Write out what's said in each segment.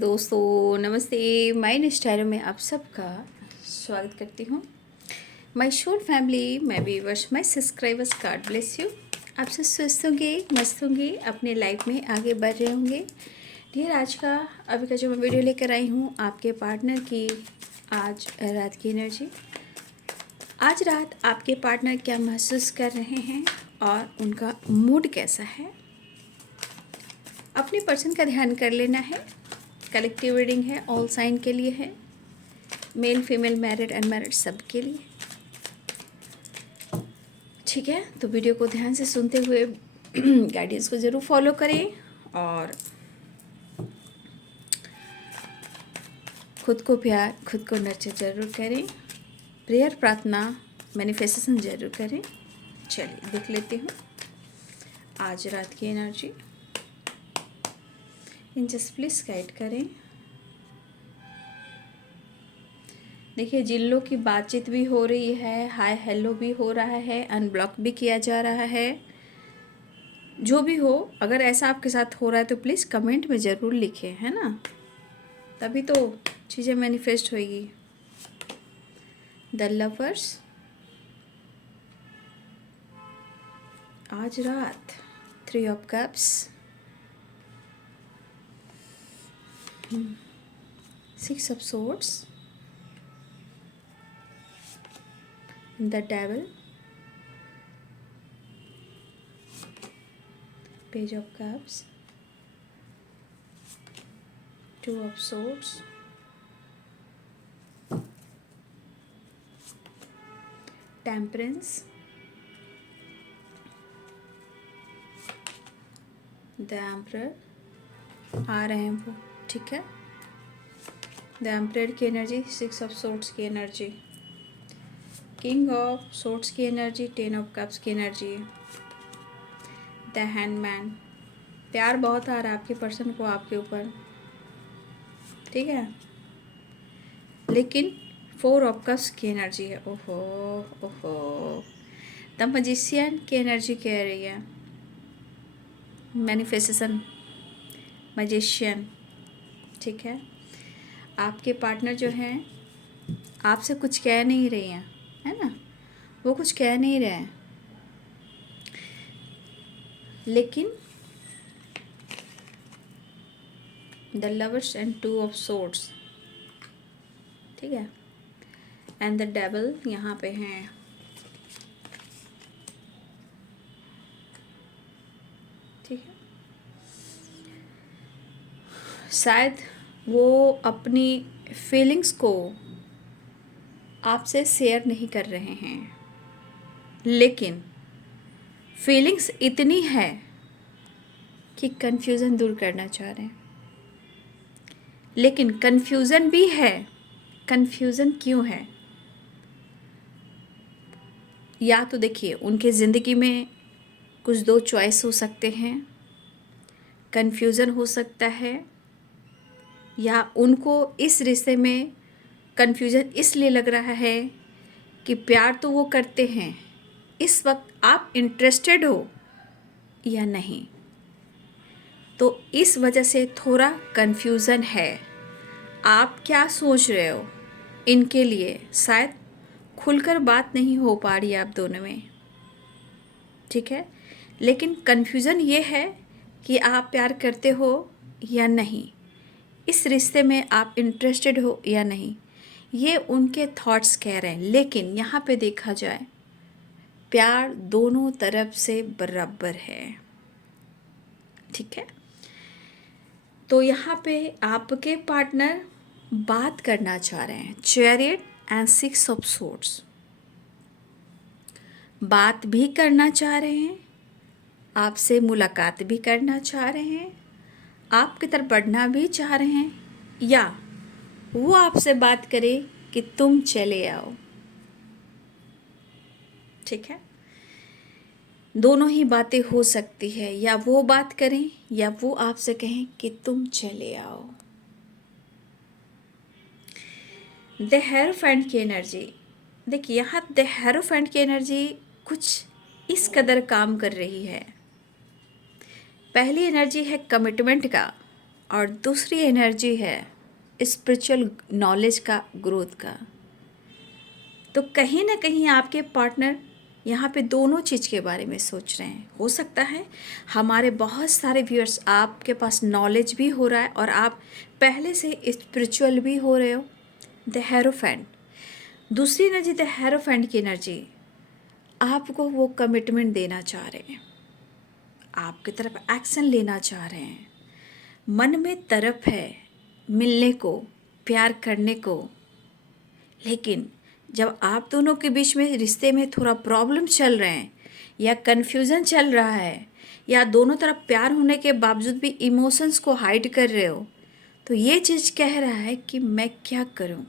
दोस्तों, नमस्ते। Mine style में आप सबका स्वागत करती हूँ। My whole family, my viewers, my subscribers, God bless you. आप सब स्वस्थ होंगे, मस्त होंगे, अपने लाइफ में आगे बढ़ रहे होंगे। डियर, आज का अभी का जो मैं वीडियो लेकर आई हूँ आपके पार्टनर की आज रात की एनर्जी। आज रात आपके पार्टनर क्या महसूस कर रहे हैं और उनका मूड कैसा है, अपने पर्सन का ध्यान कर लेना है। कलेक्टिव रीडिंग है, ऑल साइन के लिए है, मेल फीमेल मैरिड अनमैरिड सब के लिए। ठीक है, तो वीडियो को ध्यान से सुनते हुए गाइडेंस को ज़रूर फॉलो करें और खुद को प्यार, खुद को नर्चर ज़रूर करें। प्रेयर, प्रार्थना, मैनिफेस्टेशन ज़रूर करें। चलिए देख लेते हूँ आज रात की एनर्जी। एंजल्स प्लीज़ गाइड करें। देखिए, जिन लोग की बातचीत भी हो रही है, हाय हेलो भी हो रहा है, अनब्लॉक भी किया जा रहा है, जो भी हो, अगर ऐसा आपके साथ हो रहा है तो प्लीज़ कमेंट में ज़रूर लिखें, है ना, तभी तो चीज़ें मैनिफेस्ट होएगी। द लवर्स, आज रात 3 of cups, 6 of swords, the devil, page of cups, 2 of swords, temperance, the emperor आ रहे हैं वो। ठीक है, द एम्परर की एनर्जी, 6 ऑफ सोर्ड्स की एनर्जी, किंग ऑफ सोर्ड्स की एनर्जी, 10 ऑफ कप्स की एनर्जी, द हैंडमैन। प्यार बहुत आ रहा है आपके पर्सन को आपके ऊपर, ठीक है, लेकिन 4 ऑफ कप्स की एनर्जी है। ओहो ओहो, द मैजिशियन की एनर्जी कह रही है मैनिफेस्टेशन, मैजिशियन। ठीक है, आपके पार्टनर जो हैं आपसे कुछ कह नहीं रहे हैं, है ना, वो कुछ कह नहीं रहे हैं, लेकिन the lovers and 2 of swords, ठीक है, एंड द डेविल यहाँ पे हैं। ठीक है, शायद वो अपनी फीलिंग्स को आपसे शेयर नहीं कर रहे हैं, लेकिन फीलिंग्स इतनी है कि कन्फ्यूज़न दूर करना चाह रहे हैं। लेकिन कन्फ्यूज़न भी है, कन्फ्यूज़न क्यों है? या तो देखिए, उनके ज़िंदगी में कुछ 2 चॉइस हो सकते हैं, कन्फ्यूज़न हो सकता है, या उनको इस रिश्ते में कन्फ्यूज़न इसलिए लग रहा है कि प्यार तो वो करते हैं, इस वक्त आप इंटरेस्टेड हो या नहीं, तो इस वजह से थोड़ा कन्फ्यूज़न है। आप क्या सोच रहे हो इनके लिए, शायद खुलकर बात नहीं हो पा रही है आप दोनों में। ठीक है, लेकिन कन्फ्यूज़न ये है कि आप प्यार करते हो या नहीं, इस रिश्ते में आप इंटरेस्टेड हो या नहीं, ये उनके थॉट्स कह रहे हैं। लेकिन यहाँ पे देखा जाए, प्यार दोनों तरफ से बराबर है। ठीक है, तो यहाँ पे आपके पार्टनर बात करना चाह रहे हैं, चैरियट एंड 6 ऑफ सोर्ड्स, बात भी करना चाह रहे हैं, आपसे मुलाकात भी करना चाह रहे हैं, आपकी तरफ बढ़ना भी चाह रहे हैं, या वो आपसे बात करे कि तुम चले आओ। ठीक है, दोनों ही बातें हो सकती है, या वो बात करें या वो आपसे कहें कि तुम चले आओ। द हेरोफेंट की एनर्जी, देखिए यहाँ द हेरोफेंट की एनर्जी कुछ इस कदर काम कर रही है। पहली एनर्जी है कमिटमेंट का, और दूसरी एनर्जी है स्पिरिचुअल नॉलेज का, ग्रोथ का। तो कहीं ना कहीं आपके पार्टनर यहाँ पे दोनों चीज़ के बारे में सोच रहे हैं। हो सकता है हमारे बहुत सारे व्यूअर्स, आपके पास नॉलेज भी हो रहा है और आप पहले से स्पिरिचुअल भी हो रहे हो। द हेरोफेंट, दूसरी एनर्जी द हेरोफेंट की एनर्जी, आपको वो कमिटमेंट देना चाह रहे हैं, आपकी तरफ एक्शन लेना चाह रहे हैं, मन में तरफ है मिलने को, प्यार करने को। लेकिन जब आप दोनों के बीच में रिश्ते में थोड़ा प्रॉब्लम चल रहे हैं या कन्फ्यूज़न चल रहा है या दोनों तरफ प्यार होने के बावजूद भी इमोशंस को हाइड कर रहे हो, तो ये चीज़ कह रहा है कि मैं क्या करूं,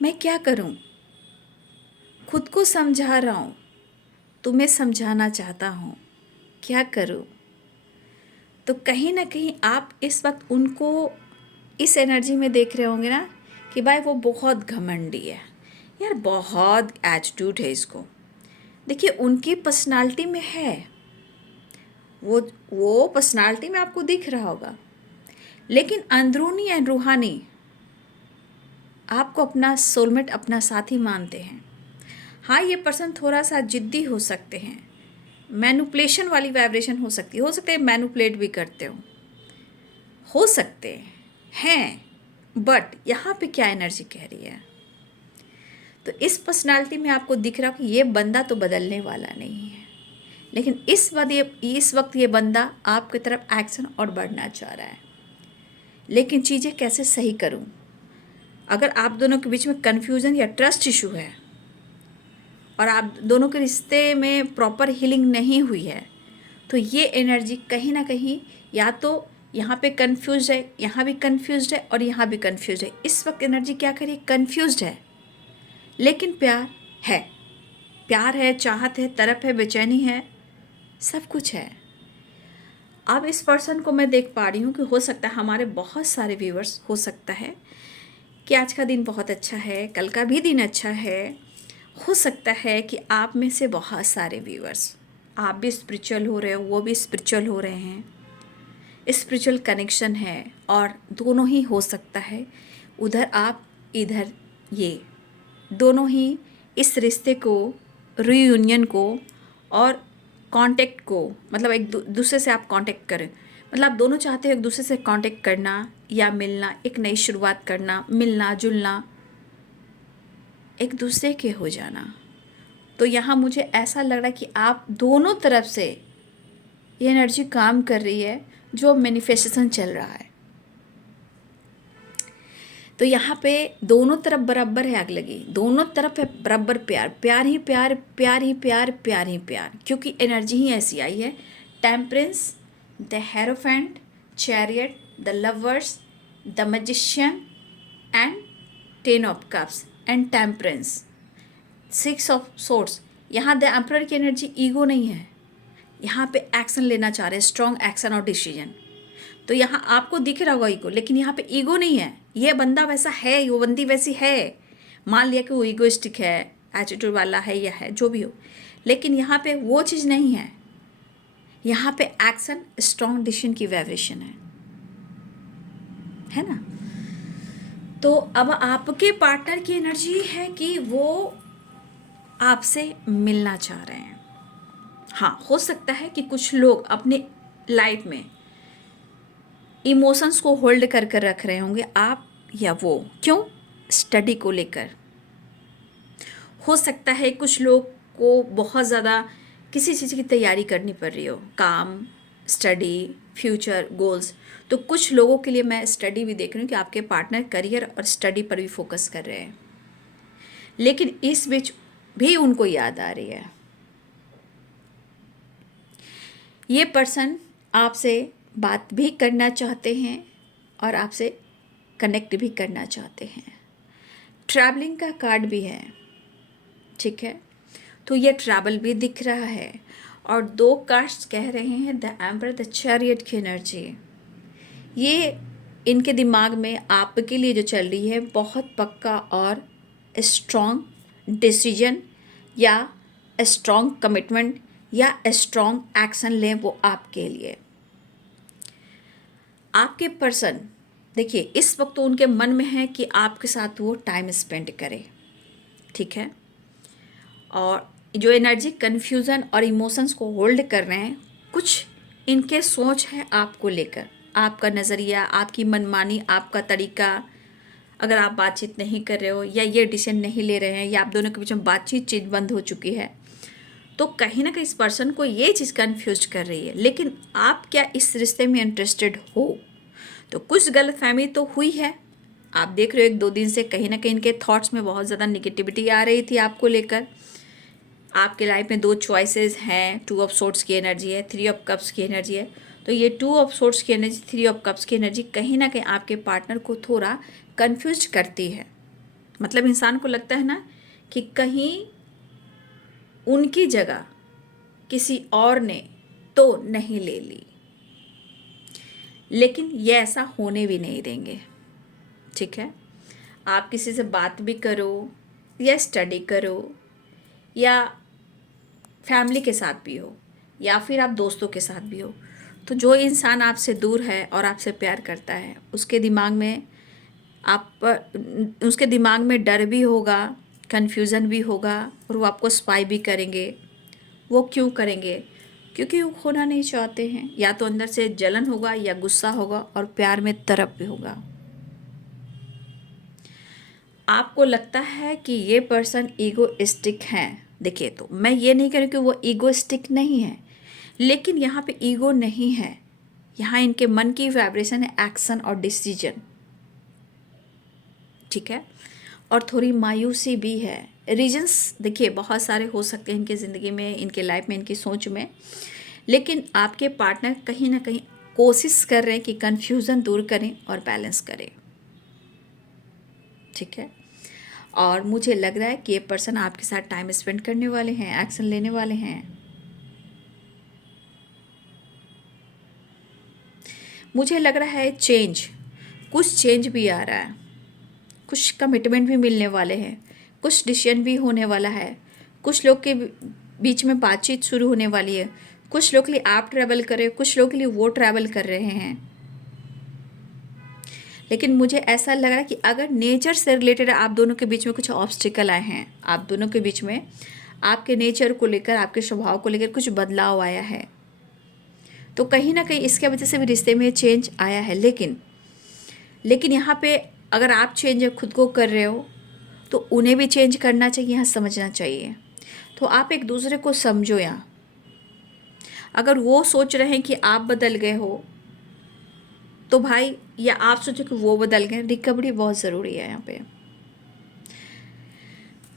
मैं क्या करूं, खुद को समझा रहा हूं, तुम्हें समझाना चाहता हूं, क्या करूं। तो कहीं ना कहीं आप इस वक्त उनको इस एनर्जी में देख रहे होंगे ना कि भाई वो बहुत घमंडी है यार, बहुत एटीट्यूड है इसको। देखिए उनकी पर्सनालिटी में है, वो पर्सनालिटी में आपको दिख रहा होगा, लेकिन अंदरूनी एंड रूहानी आपको अपना सोलमेट, अपना साथी मानते हैं। हाँ, ये पर्सन थोड़ा सा जिद्दी हो सकते हैं, मैनिपुलेशन वाली वाइब्रेशन हो सकती है, हो सकता है मैनिपुलेट भी करते हो सकते हैं। बट यहाँ पे क्या एनर्जी कह रही है, तो इस पर्सनालिटी में आपको दिख रहा कि ये बंदा तो बदलने वाला नहीं है, लेकिन इस वक्त ये बंदा आपकी तरफ एक्शन और बढ़ना चाह रहा है। लेकिन चीज़ें कैसे सही करूं? अगर आप दोनों के बीच में कन्फ्यूज़न या ट्रस्ट इशू है और आप दोनों के रिश्ते में प्रॉपर हीलिंग नहीं हुई है, तो ये एनर्जी कहीं ना कहीं या तो यहाँ पे कन्फ्यूज है, यहाँ भी कन्फ्यूज है और यहाँ भी कन्फ्यूज है। इस वक्त एनर्जी क्या करिए, कन्फ्यूज है, लेकिन प्यार है, चाहत है, तरफ है, बेचैनी है, सब कुछ है। अब इस पर्सन को मैं देख पा रही हूँ कि हो सकता है हमारे बहुत सारे व्यूअर्स, हो सकता है कि आज का दिन बहुत अच्छा है, कल का भी दिन अच्छा है। हो सकता है कि आप में से बहुत सारे व्यूअर्स, आप भी स्पिरिचुअल हो रहे हो, वो भी स्पिरिचुअल हो रहे हैं, स्पिरिचुअल कनेक्शन है और दोनों ही हो सकता है, उधर आप इधर ये, दोनों ही इस रिश्ते को, रीयूनियन को और कांटेक्ट को, मतलब एक दूसरे से आप कांटेक्ट करें, मतलब आप दोनों चाहते हो एक दूसरे से कांटेक्ट करना या मिलना, एक नई शुरुआत करना, मिलना जुलना, एक दूसरे के हो जाना। तो यहाँ मुझे ऐसा लग रहा है कि आप दोनों तरफ से ये एनर्जी काम कर रही है, जो मैनिफेस्टेशन चल रहा है। तो यहाँ पे दोनों तरफ बराबर है आग लगी, दोनों तरफ है बराबर प्यार, प्यार ही प्यार, प्यार ही प्यार, प्यार ही प्यार, क्योंकि एनर्जी ही ऐसी आई है। Temperance, the hierophant, chariot, the lovers, the magician and 10 of cups and temperance, 6 of swords. यहाँ द एम्परर की एनर्जी ईगो नहीं है, यहाँ पे एक्शन लेना चाह रहे हैं, स्ट्रॉन्ग एक्शन और डिसीजन। तो यहाँ आपको दिख रहा होगा ईगो, लेकिन यहाँ पे ईगो नहीं है, ये बंदा वैसा है, वो बंदी वैसी है। मान लिया कि वो ईगोइस्टिक है, एटीट्यूड वाला है या है, जो भी हो, लेकिन यहाँ पे वो चीज़ नहीं है। यहाँ पे एक्शन, स्ट्रॉन्ग डिसीजन की वाइब्रेशन है ना। तो अब आपके पार्टनर की एनर्जी है कि वो आपसे मिलना चाह रहे हैं। हाँ, हो सकता है कि कुछ लोग अपने लाइफ में इमोशंस को होल्ड कर कर रख रहे होंगे, आप या वो, क्यों, स्टडी को लेकर। हो सकता है कुछ लोग को बहुत ज़्यादा किसी चीज़ की तैयारी करनी पड़ रही हो, काम, स्टडी, फ्यूचर गोल्स। तो कुछ लोगों के लिए मैं स्टडी भी देख रही हूँ कि आपके पार्टनर करियर और स्टडी पर भी फोकस कर रहे हैं, लेकिन इस बीच भी उनको याद आ रही है, ये पर्सन आपसे बात भी करना चाहते हैं और आपसे कनेक्ट भी करना चाहते हैं। ट्रैवलिंग का कार्ड भी है, ठीक है, तो ये ट्रैवल भी दिख रहा है। और 2 कार्ड्स कह रहे हैं द एम्परर, द चैरियट की एनर्जी। ये इनके दिमाग में आपके लिए जो चल रही है, बहुत पक्का और स्ट्रॉन्ग डिसीजन या स्ट्रॉन्ग कमिटमेंट या स्ट्रॉन्ग एक्शन लें वो आपके लिए। आपके पर्सन देखिए इस वक्त तो उनके मन में है कि आपके साथ वो टाइम स्पेंड करे, ठीक है। और जो एनर्जी कन्फ्यूज़न और इमोशंस को होल्ड कर रहे हैं, कुछ इनके सोच है आपको लेकर, आपका नज़रिया, आपकी मनमानी, आपका तरीका। अगर आप बातचीत नहीं कर रहे हो या ये डिसीजन नहीं ले रहे हैं या आप दोनों के बीच में बातचीत चीज बंद हो चुकी है, तो कहीं ना कहीं इस पर्सन को ये चीज़ कन्फ्यूज कर रही है। लेकिन आप क्या इस रिश्ते में इंटरेस्टेड हो? तो कुछ गलतफहमी तो हुई है। आप देख रहे हो 1-2 दिन से कहीं ना कहीं इनके थॉट्स में बहुत ज़्यादा निगेटिविटी आ रही थी आपको लेकर। आपके लाइफ में 2 चॉइसेस हैं, 2 ऑफ सोर्ट्स की एनर्जी है, 3 ऑफ कप्स की एनर्जी है। तो ये 2 ऑफ सोर्ट्स की एनर्जी, 3 ऑफ कप्स की एनर्जी कहीं ना कहीं आपके पार्टनर को थोड़ा कन्फ्यूज करती है। मतलब इंसान को लगता है ना कि कहीं उनकी जगह किसी और ने तो नहीं ले ली, लेकिन ये ऐसा होने भी नहीं देंगे, ठीक है। आप किसी से बात भी करो या स्टडी करो या फैमिली के साथ भी हो या फिर आप दोस्तों के साथ भी हो, तो जो इंसान आपसे दूर है और आपसे प्यार करता है, उसके दिमाग में उसके दिमाग में डर भी होगा, कन्फ्यूज़न भी होगा और वो आपको स्पाई भी करेंगे। वो क्यों करेंगे? क्योंकि वो खोना नहीं चाहते हैं। या तो अंदर से जलन होगा या गुस्सा होगा और प्यार में तड़प भी होगा। आपको लगता है कि ये पर्सन ईगोइस्टिक हैं। देखिए, तो मैं ये नहीं कह रही कि वो ईगोइस्टिक नहीं है, लेकिन यहाँ पे ईगो नहीं है। यहाँ इनके मन की वाइब्रेशन है एक्शन और डिसीजन, ठीक है। और थोड़ी मायूसी भी है। रीजंस देखिए बहुत सारे हो सकते हैं इनके ज़िंदगी में, इनके लाइफ में, इनकी सोच में, लेकिन आपके पार्टनर कहीं ना कहीं कोशिश कर रहे हैं कि कन्फ्यूज़न दूर करें और बैलेंस करें, ठीक है। और मुझे लग रहा है कि ये पर्सन आपके साथ टाइम स्पेंड करने वाले हैं, एक्शन लेने वाले हैं। मुझे लग रहा है कुछ चेंज भी आ रहा है, कुछ कमिटमेंट भी मिलने वाले हैं, कुछ डिसीजन भी होने वाला है, कुछ लोग के बीच में बातचीत शुरू होने वाली है। कुछ लोग के लिए आप ट्रैवल कर रहे हो, कुछ लोग के लिए वो ट्रैवल कर रहे हैं। लेकिन मुझे ऐसा लग रहा है कि अगर नेचर से रिलेटेड आप दोनों के बीच में कुछ ऑब्स्टिकल आए हैं, आप दोनों के बीच में आपके नेचर को लेकर, आपके स्वभाव को लेकर कुछ बदलाव आया है, तो कहीं ना कहीं इसके वजह से भी रिश्ते में चेंज आया है। लेकिन यहाँ पे अगर आप चेंज खुद को कर रहे हो तो उन्हें भी चेंज करना चाहिए, यहाँ समझना चाहिए। तो आप एक दूसरे को समझो। यहाँ अगर वो सोच रहे हैं कि आप बदल गए हो तो भाई, या आप सोचो कि वो बदल गए, रिकवरी बहुत ज़रूरी है। यहाँ पे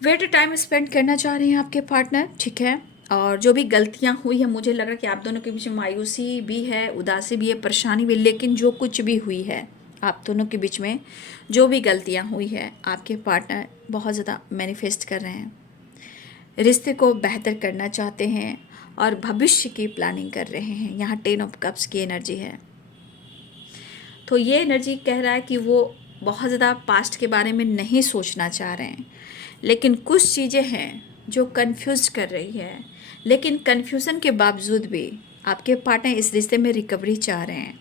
वेट टाइम स्पेंड करना चाह रहे हैं आपके पार्टनर, ठीक है। और जो भी गलतियाँ हुई है, मुझे लग रहा है कि आप दोनों के बीच में मायूसी भी है, उदासी भी है, परेशानी भी, लेकिन जो कुछ भी हुई है आप दोनों के बीच में, जो भी गलतियाँ हुई है, आपके पार्टनर बहुत ज़्यादा मैनिफेस्ट कर रहे हैं, रिश्ते को बेहतर करना चाहते हैं और भविष्य की प्लानिंग कर रहे हैं। यहाँ 10 ऑफ कप्स की एनर्जी है। तो ये एनर्जी कह रहा है कि वो बहुत ज़्यादा पास्ट के बारे में नहीं सोचना चाह रहे हैं, लेकिन कुछ चीज़ें हैं जो कंफ्यूज कर रही है। लेकिन कन्फ्यूज़न के बावजूद भी आपके पार्टनर इस रिश्ते में रिकवरी चाह रहे हैं,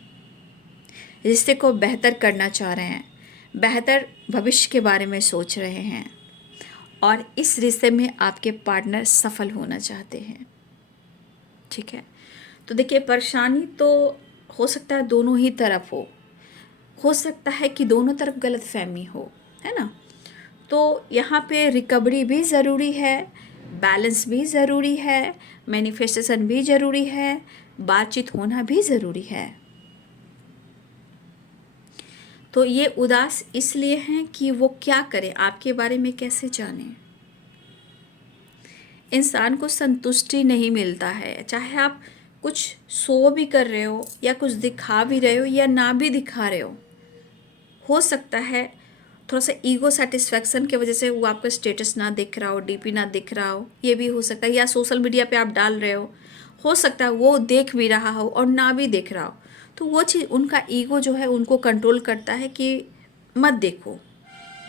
रिश्ते को बेहतर करना चाह रहे हैं, बेहतर भविष्य के बारे में सोच रहे हैं और इस रिश्ते में आपके पार्टनर सफल होना चाहते हैं, ठीक है। तो देखिए, परेशानी तो हो सकता है दोनों ही तरफ हो सकता है कि दोनों तरफ गलतफहमी हो, है ना। तो यहाँ पे रिकवरी भी ज़रूरी है, बैलेंस भी ज़रूरी है, मैनिफेस्टेशन भी ज़रूरी है, बातचीत होना भी ज़रूरी है। तो ये उदास इसलिए हैं कि वो क्या करें, आपके बारे में कैसे जानें। इंसान को संतुष्टि नहीं मिलता है, चाहे आप कुछ शो भी कर रहे हो या कुछ दिखा भी रहे हो या ना भी दिखा रहे हो सकता है थोड़ा सा ईगो सेटिस्फैक्शन की वजह से वो आपका स्टेटस ना दिख रहा हो, डीपी ना दिख रहा हो, ये भी हो सकता है। या सोशल मीडिया पे आप डाल रहे हो सकता है वो देख भी रहा हो और ना भी देख रहा हो, तो वो चीज़ उनका ईगो जो है उनको कंट्रोल करता है कि मत देखो।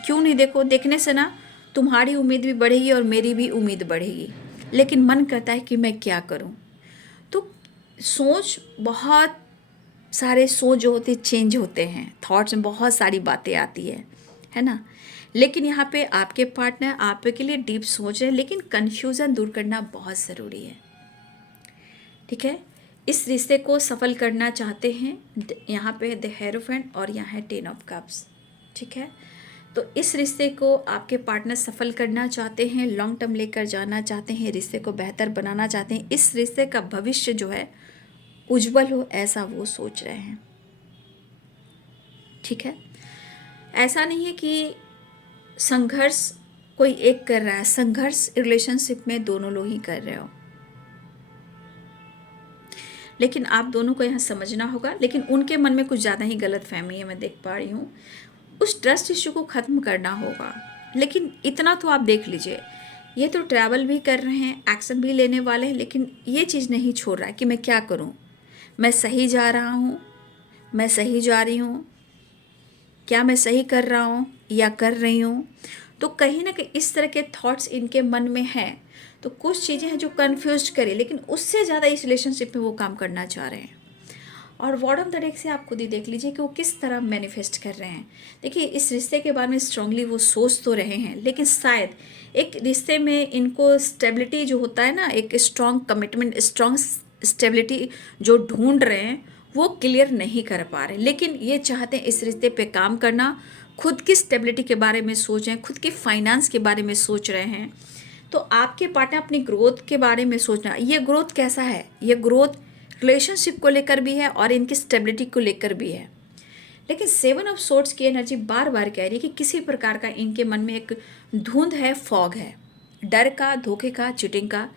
क्यों नहीं देखो? देखने से ना तुम्हारी उम्मीद भी बढ़ेगी और मेरी भी उम्मीद बढ़ेगी, लेकिन मन करता है कि मैं क्या करूं। तो सोच बहुत सारे सोच जो होते चेंज होते हैं, थॉट्स में बहुत सारी बातें आती है ना। लेकिन यहाँ पे आपके पार्टनर आपके लिए डीप सोच रहे हैं, लेकिन कन्फ्यूज़न दूर करना बहुत ज़रूरी है। ठीक है, इस रिश्ते को सफल करना चाहते हैं। यहाँ पे द हेरोफेंट और यहाँ है 10 ऑफ कप्स। ठीक है, तो इस रिश्ते को आपके पार्टनर सफल करना चाहते हैं, लॉन्ग टर्म लेकर जाना चाहते हैं, रिश्ते को बेहतर बनाना चाहते हैं, इस रिश्ते का भविष्य जो है उज्जवल हो, ऐसा वो सोच रहे हैं। ठीक है, ऐसा नहीं है कि संघर्ष कोई एक कर रहा है, संघर्ष रिलेशनशिप में दोनों लोग ही कर रहे हो, लेकिन आप दोनों को यहाँ समझना होगा। लेकिन उनके मन में कुछ ज़्यादा ही गलत फहमी है, मैं देख पा रही हूँ। उस ट्रस्ट इश्यू को ख़त्म करना होगा। लेकिन इतना तो आप देख लीजिए, ये तो ट्रैवल भी कर रहे हैं, एक्शन भी लेने वाले हैं, लेकिन ये चीज़ नहीं छोड़ रहा है कि मैं क्या करूँ, मैं सही जा रहा हूँ, मैं सही जा रही हूँ, क्या मैं सही कर रहा हूँ या कर रही हूँ। तो कहीं ना कहीं इस तरह के थॉट्स इनके मन में हैं। तो कुछ चीज़ें हैं जो कन्फ्यूज करे, लेकिन उससे ज़्यादा इस रिलेशनशिप में वो काम करना चाह रहे हैं। और वर्ड ऑफ द डे से आप खुद ही देख लीजिए कि वो किस तरह मैनिफेस्ट कर रहे हैं। देखिए, इस रिश्ते के बारे में स्ट्रांगली वो सोच तो रहे हैं, लेकिन शायद एक रिश्ते में इनको स्टेबिलिटी जो होता है ना, एक स्ट्रॉन्ग कमिटमेंट, स्ट्रॉन्ग स्टेबिलिटी जो ढूंढ रहे हैं, वो क्लियर नहीं कर पा रहे। लेकिन ये चाहते हैं इस रिश्ते पे काम करना, खुद की स्टेबिलिटी के बारे में सोच रहे हैं, खुद के फाइनेंस के बारे में सोच रहे हैं। तो आपके पार्टनर अपनी ग्रोथ के बारे में सोचना, ये ग्रोथ कैसा है, ये ग्रोथ रिलेशनशिप को लेकर भी है और इनकी स्टेबिलिटी को लेकर भी है। लेकिन 7 ऑफ सोर्ड्स की एनर्जी बार बार कह रही है कि किसी प्रकार का इनके मन में एक धुंध है, फॉग है, डर का, धोखे का, चीटिंग का,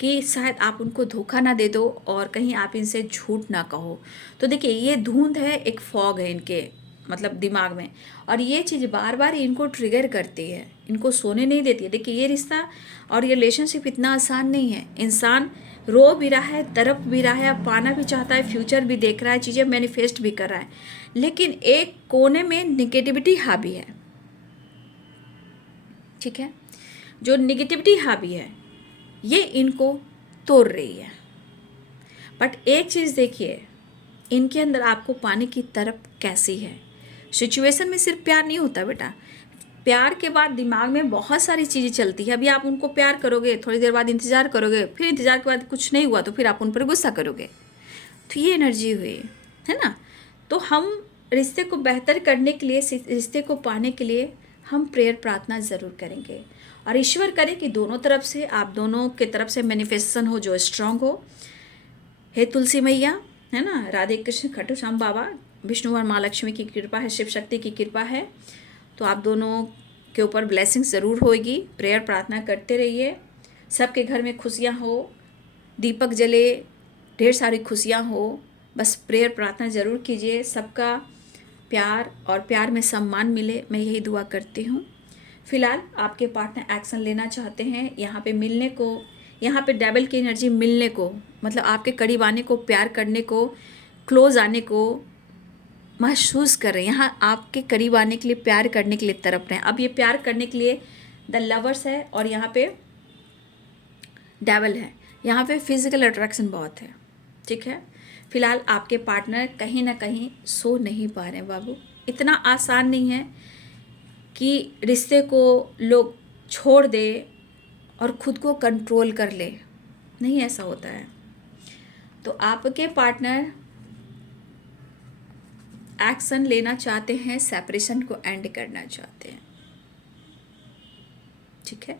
कि शायद आप उनको धोखा ना दे दो और कहीं आप इनसे झूठ ना कहो। तो देखिए, ये धुंध है, एक फॉग है इनके मतलब दिमाग में, और ये चीज़ बार बार इनको ट्रिगर करती है, इनको सोने नहीं देती है। देखिए, ये रिश्ता और ये रिलेशनशिप इतना आसान नहीं है। इंसान रो भी रहा है, तड़प भी रहा है, पाना भी चाहता है, फ्यूचर भी देख रहा है, चीज़ें मैनिफेस्ट भी कर रहा है, लेकिन एक कोने में निगेटिविटी हावी है। ठीक है, जो निगेटिविटी हावी है ये इनको तोड़ रही है। बट एक चीज़ देखिए, इनके अंदर आपको पाने की तड़प कैसी है। सिचुएशन में सिर्फ प्यार नहीं होता बेटा, प्यार के बाद दिमाग में बहुत सारी चीज़ें चलती है। अभी आप उनको प्यार करोगे, थोड़ी देर बाद इंतज़ार करोगे, फिर इंतज़ार के बाद कुछ नहीं हुआ तो फिर आप उन पर गुस्सा करोगे। तो ये एनर्जी हुई है ना। तो हम रिश्ते को बेहतर करने के लिए, रिश्ते को पाने के लिए हम प्रेयर प्रार्थना ज़रूर करेंगे और ईश्वर करे कि दोनों तरफ से, आप दोनों के तरफ से मैनिफेस्टेशन हो जो स्ट्रांग हो। हे तुलसी मैया, है ना, राधे कृष्ण, खाटू श्याम बाबा, विष्णु और माँ लक्ष्मी की कृपा है, शिव शक्ति की कृपा है, तो आप दोनों के ऊपर ब्लेसिंग ज़रूर होगी। प्रेयर प्रार्थना करते रहिए, सबके घर में खुशियाँ हो, दीपक जले, ढेर सारी खुशियाँ हो। बस प्रेयर प्रार्थना ज़रूर कीजिए, सबका प्यार और प्यार में सम्मान मिले, मैं यही दुआ करती हूँ। फिलहाल आपके पार्टनर एक्शन लेना चाहते हैं, यहाँ पे मिलने को, यहाँ पे डेविल की एनर्जी मिलने को, मतलब आपके करीब आने को, प्यार करने को, क्लोज आने को महसूस कर रहे हैं। यहाँ आपके करीब आने के लिए, प्यार करने के लिए तड़प रहे हैं। अब ये प्यार करने के लिए द लवर्स है और यहाँ पे डेविल है। यहाँ पे फिजिकल अट्रैक्शन बहुत है। ठीक है, फिलहाल आपके पार्टनर कहीं ना कहीं सो नहीं पा रहे हैं बाबू। इतना आसान नहीं है कि रिश्ते को लोग छोड़ दे और खुद को कंट्रोल कर ले, नहीं ऐसा होता है। तो आपके पार्टनर एक्शन लेना चाहते हैं, सेपरेशन को एंड करना चाहते हैं। ठीक है,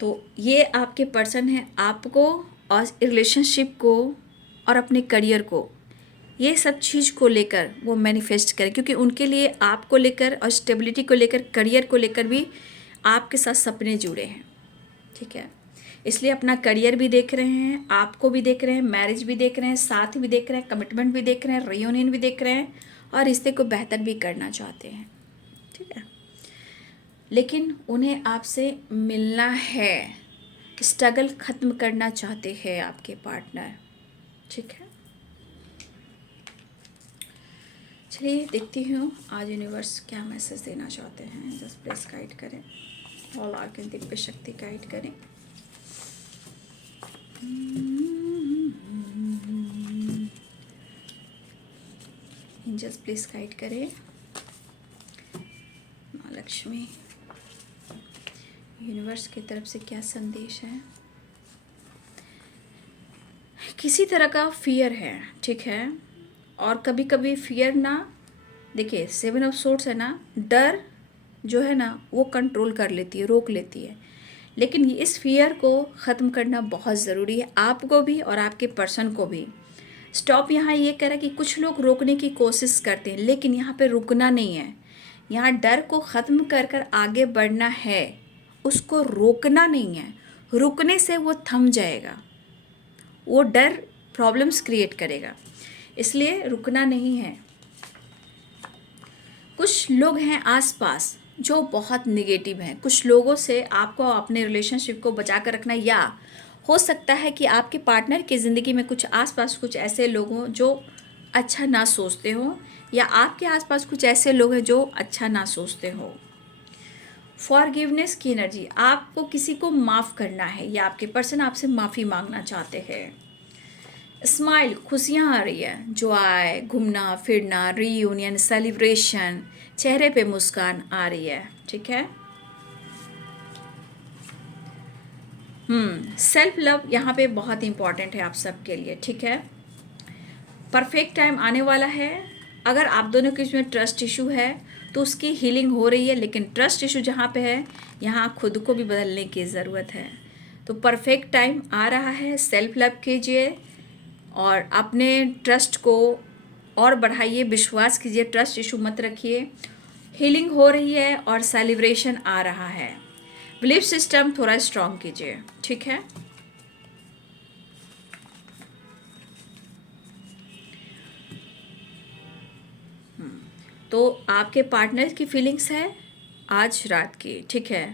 तो ये आपके पर्सन है, आपको और रिलेशनशिप को और अपने करियर को, ये सब चीज़ को लेकर वो मैनिफेस्ट करें, क्योंकि उनके लिए आपको लेकर और स्टेबिलिटी को लेकर, करियर को लेकर भी आपके साथ सपने जुड़े हैं। ठीक है, इसलिए अपना करियर भी देख रहे हैं, आपको भी देख रहे हैं, मैरिज भी देख रहे हैं, साथ भी देख रहे हैं, कमिटमेंट भी देख रहे हैं, रियूनियन भी देख रहे हैं और रिश्ते को बेहतर भी करना चाहते हैं। ठीक है, लेकिन उन्हें आपसे मिलना है, स्ट्रगल ख़त्म करना चाहते हैं आपके पार्टनर। ठीक है, चलिए देखती हूँ आज यूनिवर्स क्या मैसेज देना चाहते हैं। जस्ट प्लीज गाइड करें, ऑल आर्कन दिव्य शक्ति गाइड करें। एंजल्स प्लीज गाइड करें। माँ लक्ष्मी, यूनिवर्स की तरफ से क्या संदेश है। किसी तरह का फियर है, ठीक है, और कभी कभी फियर ना, देखिए 7 ऑफ सोर्ड्स है ना, डर जो है ना वो कंट्रोल कर लेती है, रोक लेती है, लेकिन इस फियर को ख़त्म करना बहुत ज़रूरी है, आपको भी और आपके पर्सन को भी। स्टॉप यहाँ ये कह रहा है कि कुछ लोग रोकने की कोशिश करते हैं, लेकिन यहाँ पे रुकना नहीं है, यहाँ डर को ख़त्म कर कर आगे बढ़ना है, उसको रोकना नहीं है। रुकने से वो थम जाएगा, वो डर प्रॉब्लम्स क्रिएट करेगा, इसलिए रुकना नहीं है। कुछ लोग हैं आसपास जो बहुत निगेटिव हैं, कुछ लोगों से आपको अपने रिलेशनशिप को बचा कर रखना, या हो सकता है कि आपके पार्टनर की ज़िंदगी में कुछ आसपास कुछ ऐसे लोग हों जो अच्छा ना सोचते हो, या आपके आसपास कुछ ऐसे लोग हैं जो अच्छा ना सोचते हो। फॉरगिवनेस की एनर्जी, आपको किसी को माफ़ करना है या आपके पर्सन आपसे माफ़ी मांगना चाहते हैं। स्माइल, खुशियाँ आ रही है, जो आए, घूमना फिरना, रीयूनियन, सेलिब्रेशन, चेहरे पे मुस्कान आ रही है, ठीक है। सेल्फ लव यहाँ पे बहुत इंपॉर्टेंट है आप सबके लिए, ठीक है। परफेक्ट टाइम आने वाला है। अगर आप दोनों के बीच में ट्रस्ट इशू है तो उसकी हीलिंग हो रही है, लेकिन ट्रस्ट इशू जहाँ पे है यहाँ खुद को भी बदलने की ज़रूरत है। तो परफेक्ट टाइम आ रहा है, सेल्फ लव कीजिए और अपने ट्रस्ट को और बढ़ाइए, विश्वास कीजिए, ट्रस्ट इशू मत रखिए। हीलिंग हो रही है और सेलिब्रेशन आ रहा है। बिलीफ सिस्टम थोड़ा स्ट्रॉन्ग कीजिए, ठीक है। तो आपके पार्टनर की फीलिंग्स है आज रात की, ठीक है।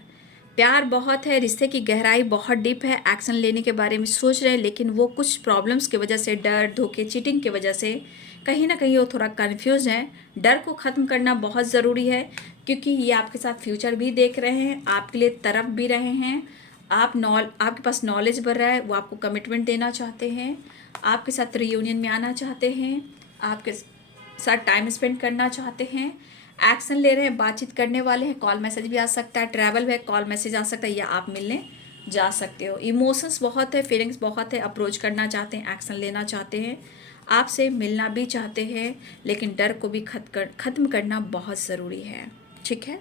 प्यार बहुत है, रिश्ते की गहराई बहुत डीप है, एक्शन लेने के बारे में सोच रहे हैं, लेकिन वो कुछ प्रॉब्लम्स की वजह से, डर, धोखे, चीटिंग की वजह से कहीं ना कहीं वो थोड़ा कंफ्यूज हैं। डर को ख़त्म करना बहुत ज़रूरी है, क्योंकि ये आपके साथ फ्यूचर भी देख रहे हैं, आपके लिए तरफ भी रहे हैं। आपके पास नॉलेज बढ़ रहा है, वो आपको कमिटमेंट देना चाहते हैं, आपके साथ रीयूनियन में आना चाहते हैं, आपके साथ टाइम स्पेंड करना चाहते हैं, एक्शन ले रहे हैं, बातचीत करने वाले हैं, कॉल मैसेज भी आ सकता है, ट्रैवल है, कॉल मैसेज आ सकता है, या आप मिलने जा सकते हो। इमोशंस बहुत है, फीलिंग्स बहुत है, अप्रोच करना चाहते हैं, एक्शन लेना चाहते हैं, आपसे मिलना भी चाहते हैं, लेकिन डर को भी ख़त्म करना बहुत ज़रूरी है, ठीक है।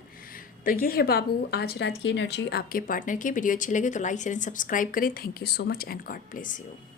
तो ये है बाबू आज रात की एनर्जी आपके पार्टनर की। वीडियो अच्छी लगे तो लाइक शेयर एंड सब्सक्राइब करें। Thank you so much and God bless you.